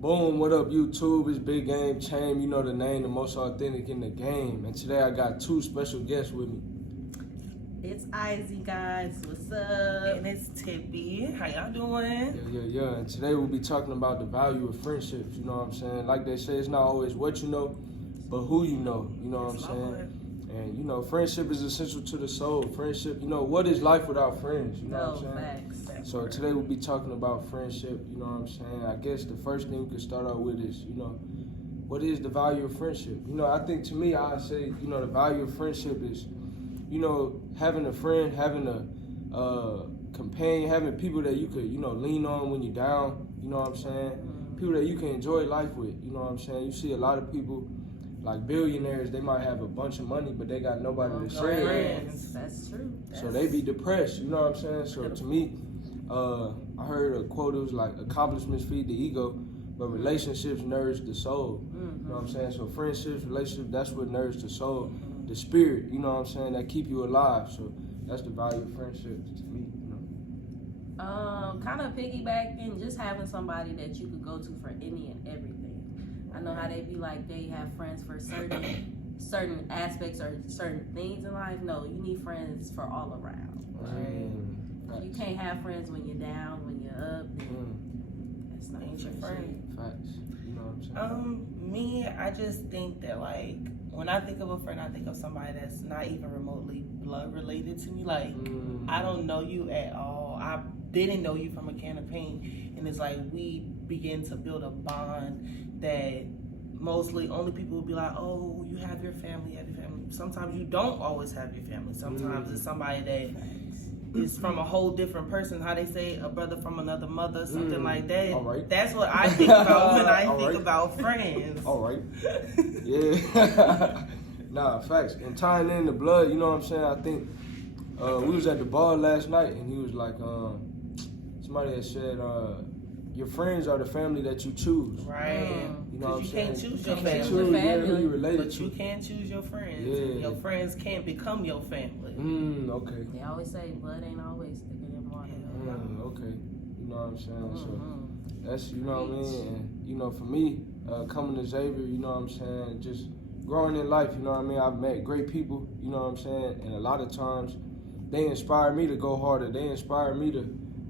Boom, what up YouTube? It's BigGameCham, you know the name, the most authentic in the game. And today I got two special guests with me. It's Izzy, guys. What's up? And it's Tippy. How y'all doing? Yeah. And today we'll be talking about the value of friendships, you know what I'm saying? Like they say, it's not always what you know, but who you know what I'm saying? And, you know, friendship is essential to the soul. Friendship, you know, what is life without friends? You know what I'm saying? Facts. So today we'll be talking about friendship, you know what I'm saying? I guess the first thing we could start out with is, you know, what is the value of friendship? You know, I think to me, I say, you know, the value of friendship is, you know, having a friend, having a companion, having people that you could, you know, lean on when you're down, you know what I'm saying? People that you can enjoy life with, you know what I'm saying? You see a lot of people, like billionaires, they might have a bunch of money, but they got nobody to share it with. That's true. So they be depressed, you know what I'm saying? So to me, I heard a quote, it was like, accomplishments feed the ego, but relationships nourish the soul. You know what I'm saying? So friendships, relationships, that's what nourishes the soul. The spirit, you know what I'm saying, that keep you alive. So that's the value of friendships to me, you know. Kind of piggybacking, just having somebody that you could go to for any and everything. I know how they be like, they have friends for certain aspects or certain things in life. No, you need friends for all around. Right? You can't have friends when you're down, when you're up. That's not your friend. Facts. You know what I'm saying? Me, I just think that, like, when I think of a friend, I think of somebody that's not even remotely blood related to me. Like, I don't know you at all. I didn't know you from a can of paint. And it's like we begin to build a bond that mostly only people will be like, oh, you have your family, Sometimes you don't always have your family. Sometimes it's somebody that is from a whole different person. How they say, a brother from another mother, something like that. All right. That's what I think about when I think about friends. All right. Yeah. Nah, facts. And tying in the blood, you know what I'm saying? I think we was at the bar last night, and he was like, somebody had said, your friends are the family that you choose. Right. You know what I'm saying? Can't choose You your can't family. choose who you related But to. you can choose your friends. Yeah. Your friends can't become your family. Okay. They always say blood ain't always thicker than water. Okay. You know what I'm saying? So that's, you know what I mean? And, you know, for me, coming to Xavier, you know what I'm saying? Just growing in life, you know what I mean? I've met great people, you know what I'm saying? And a lot of times, they inspire me to go harder. They inspire me to,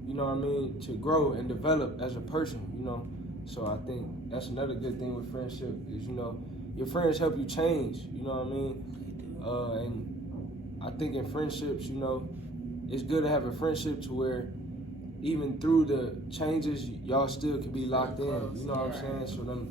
you know what I mean, to grow and develop as a person, you know. So I think that's another good thing with friendship is, you know, your friends help you change, you know what I mean? And I think in friendships, you know, it's good to have a friendship to where even through the changes, y'all still can be locked in, you know what I'm saying? So them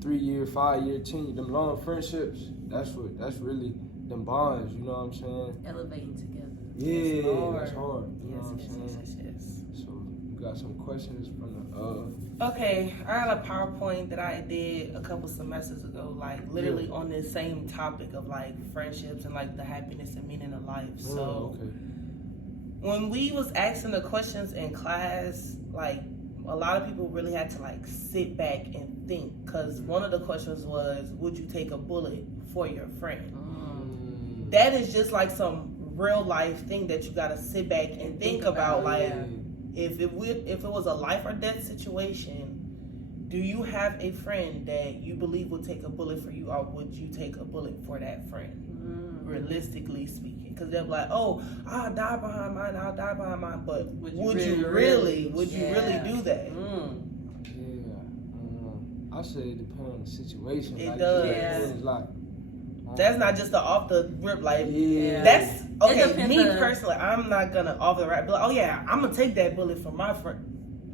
3-year, 5-year, 10-year, them long friendships, that's really them bonds, you know what I'm saying? Elevating together. Yeah, that's hard. You know what I'm saying? Yes. So you got some questions from the Okay, I got a PowerPoint that I did a couple semesters ago, like literally on this same topic of like friendships and like the happiness and meaning of life. So when we was asking the questions in class, like a lot of people really had to like sit back and think, because one of the questions was, would you take a bullet for your friend? That is just like some real life thing that you gotta sit back and think about. Like, if it was a life or death situation, do you have a friend that you believe will take a bullet for you, or would you take a bullet for that friend? Realistically speaking, because they're like, oh, I'll die behind mine, but would you really do that? I say it depends on the situation. It like, does. Like, that's not just the off the rip, like, that's, okay, me personally, I'm not gonna off the rip, be like, oh yeah, I'm gonna take that bullet for my friend.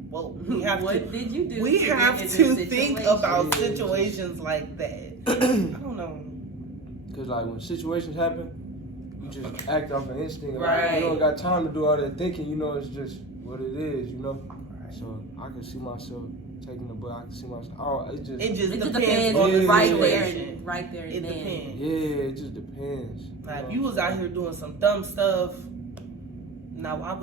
Well, we have what did you do? We have to think about situations like that. I don't know. Because, like, when situations happen, you just act off an instinct. Right. Like, you don't got time to do all that thinking, you know, it's just what it is, you know? Right. So I can see myself taking the bullet. I can see myself, it just depends on the right situation. Right there. It depends. Yeah, it just depends. Like, if you was out here doing some dumb stuff, now why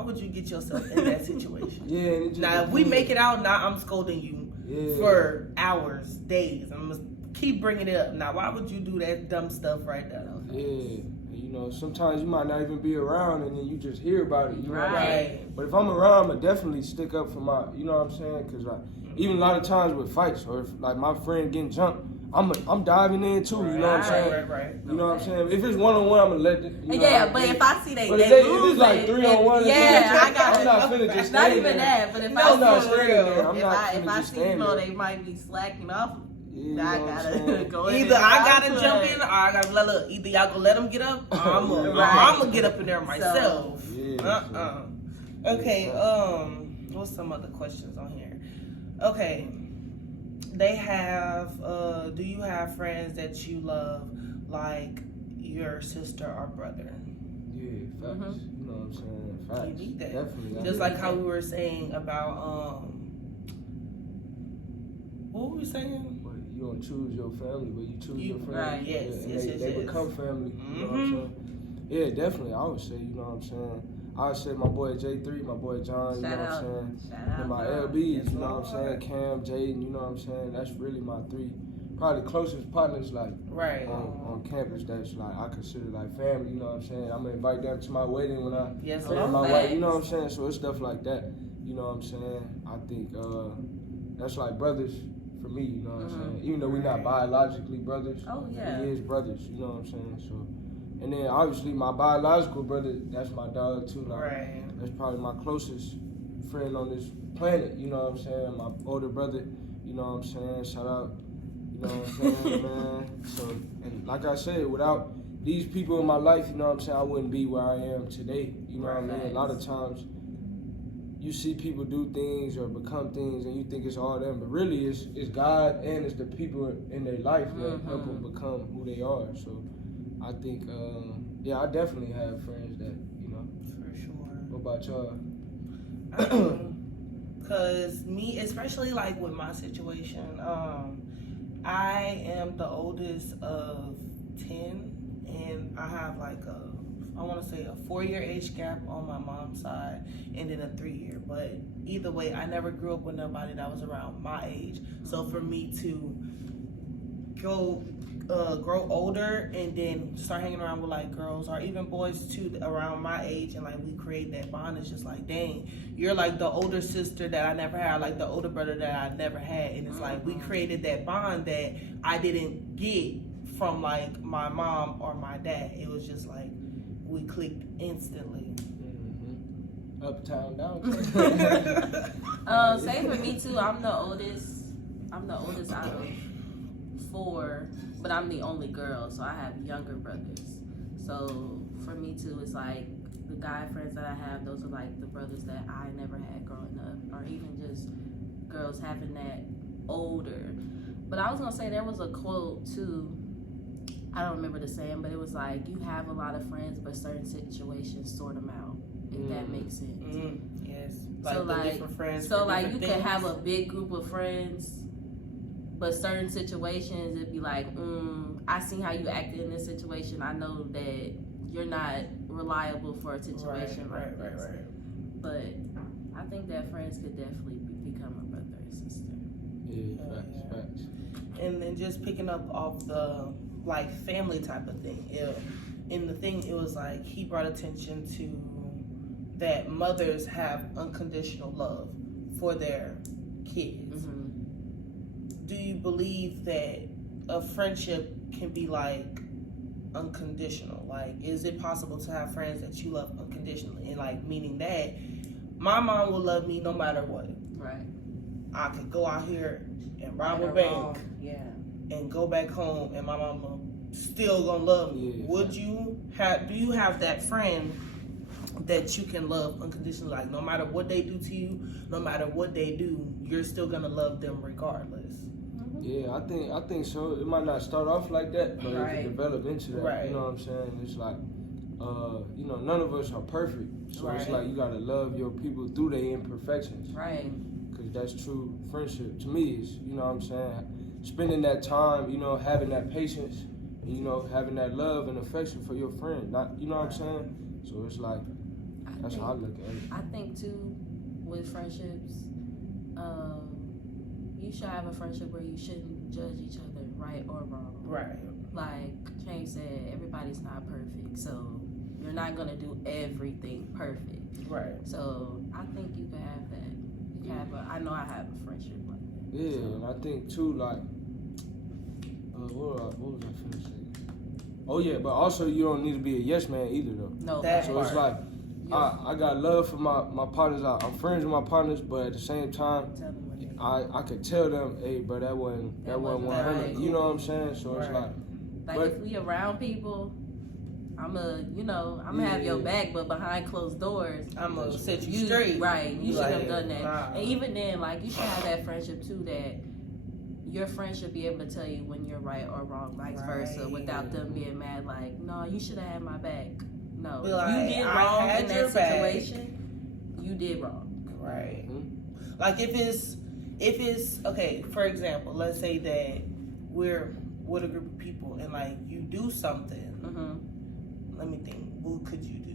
would you get yourself in that situation? Yeah, and it just now, if we make it out, now I'm scolding you for hours, days. I'm gonna keep bringing it up. Now, why would you do that dumb stuff right there? Yeah. You know, sometimes you might not even be around, and then you just hear about it. You know right. But if I'm around, I'm going to definitely stick up for my, you know what I'm saying? Because Even a lot of times with fights, or if like my friend getting jumped, I'm diving in too. You know what I'm saying? Right. You know what I'm saying? If it's 1-on-1, I'm gonna let it. You know but if I see they if lose, it's like 3-on-1, I'm not finna just not stand even there. that. But if I'm not I standing there. I'm if not I finna just see stand there. they might be slacking off. Yeah, I gotta go in. Either I gotta jump in, or I gotta look. Either y'all gonna let them get up, or I'm gonna get up in there myself. Okay. What's some other questions on here? Okay. They have. Do you have friends that you love like your sister or brother? Yeah, facts. You know what I'm saying? Facts. You need that. Definitely. Just like how we were saying about what were we saying? But you don't choose your family, but you choose your friends. Right. Yes. They become family. You know what I'm saying? Yeah, definitely. I would say. You know what I'm saying? I would say my boy J3, my boy John. You know what I'm saying? And my LBs. You know what I'm saying? Cam, Jaden. You know what I'm saying? That's really my three. Probably closest partners like on campus that's like I consider like family, you know what I'm saying? I'm gonna invite them to my wedding when I marry my wife, you know what I'm saying? So it's stuff like that, you know what I'm saying? I think that's like brothers for me, you know what I'm saying? Even though we're not biologically brothers, we is brothers, you know what I'm saying? So, and then obviously my biological brother, that's my dog too, like that's probably my closest friend on this planet, you know what I'm saying? My older brother, you know what I'm saying? Shout out. You know what I'm saying, man? So, and like I said, without these people in my life, you know what I'm saying, I wouldn't be where I am today. You know what I mean? A lot of times, you see people do things or become things, and you think it's all them, but really, it's God and it's the people in their life that help them become who they are. So, I think, I definitely have friends that, you know. For sure. What about y'all? Because me, especially like with my situation, I am the oldest of 10, and I have like I want to say a 4-year age gap on my mom's side, and then a 3-year. But either way, I never grew up with nobody that was around my age. So for me to grow older and then start hanging around with like girls or even boys too around my age, and like we create that bond, it's just like, dang, you're like the older sister that I never had, like the older brother that I never had, and it's like we created that bond that I didn't get from like my mom or my dad. It was just like we clicked instantly. Uptown, down. Same for me too. I'm the oldest out of 4, but I'm the only girl, so I have younger brothers. So for me too, it's like the guy friends that I have, those are like the brothers that I never had growing up, or even just girls having that older. But I was gonna say there was a quote too, I don't remember the saying, but it was like, you have a lot of friends, but certain situations sort them out, if that makes sense. Yes. So like, different friends. So like you can have a big group of friends, but certain situations, it'd be like, I see how you acted in this situation. I know that you're not reliable for a situation like this. But I think that friends could definitely become a brother or sister. Yeah, facts. And then just picking up off the like family type of thing. In the thing, it was like he brought attention to that mothers have unconditional love for their kids. Do you believe that a friendship can be like unconditional? Like, is it possible to have friends that you love unconditionally? And like, meaning that my mom will love me no matter what. Right. I could go out here and rob a bank and go back home, and my mama still gonna love me. Do you have that friend that you can love unconditionally? Like, no matter what they do to you, no matter what they do, you're still gonna love them regardless. Yeah, I think so. It might not start off like that, but it can develop into that. You know what I'm saying? It's like, none of us are perfect. So it's like you gotta love your people through their imperfections. Right. Because that's true friendship. To me, is, you know what I'm saying, spending that time, having that patience, having that love and affection for your friend. Not, you know what I'm saying? So it's like, that's how I look at it. I think too, with friendships, you should have a friendship where you shouldn't judge each other right or wrong. Right. Like James said, everybody's not perfect, so you're not gonna do everything perfect. Right. So I think you can have that. I know I have a friendship like Yeah, and I think too, like, what was I finna say? Oh yeah, but also you don't need to be a yes man either though. No, That So part. it's like, I got love for my partners. I'm friends with my partners, but at the same time, tell them what they I could tell them, hey, bro, that wasn't 100. right. You know what I'm saying? So it's Right. like, Like but, if we around people, I'm gonna have your back, but behind closed doors, I'm gonna set you straight. Right, you Like, shouldn't have done that. nah. And even then, like you should have that friendship too. That your friend should be able to tell you when you're right or wrong, vice versa, Right. without them being mad. Like, no, you should have had my back. No, Be like, you did I wrong had in your that back. situation. You did wrong. Right. Mhm. Like if it's okay, for example, let's say that we're with a group of people and like you do something. Mm-hmm. Let me think. What could you do?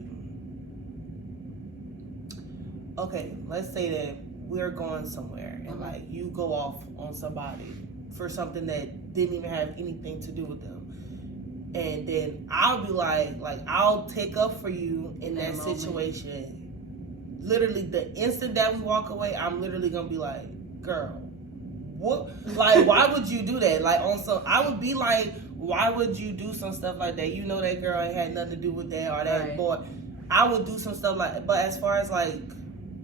Okay, let's say that we're going somewhere and like you go off on somebody for something that didn't even have anything to do with them. And then I'll be like I'll take up for you in that moment. situation. Literally the instant that we walk away, I'm literally gonna be like, girl, what? Like, why would you do that? Like on some, I would be like, why would you do some stuff like that? You know that girl ain't had nothing to do with that or that Right. boy. I would do some stuff like, but as far as like,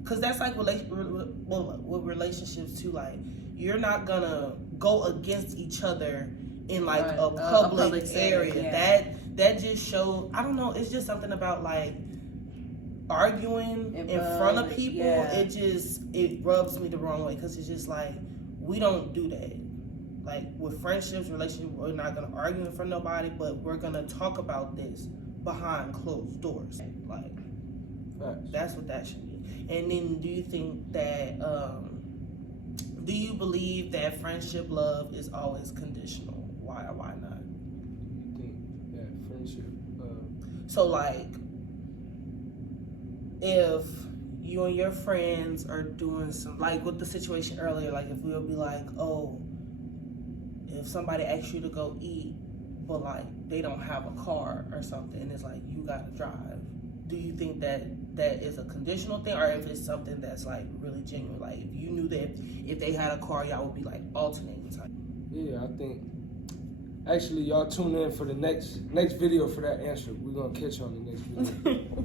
cause that's like with relationships too. Like, you're not gonna go against each other in like Right. a public setting, area. yeah. That just shows. I don't know. It's just something about like arguing in front of people. yeah. It rubs me the wrong way because it's just like we don't do that. Like with friendships, relationships, we're not gonna argue in front of nobody, but we're gonna talk about this behind closed doors. Like facts. that's what that should be. And then, do you think that? Do you believe that friendship love is always conditional? Why or why not? You think that friendship? So like, if you and your friends are doing some, like with the situation earlier, like if we'll be like, oh, if somebody asks you to go eat, but like they don't have a car or something, and it's like you gotta drive. Do you think that is a conditional thing, or if it's something that's like really genuine? Like if you knew that if they had a car, y'all would be like alternating type. Yeah, I think. Actually, y'all tune in for the next video for that answer. We're gonna catch you on the next video.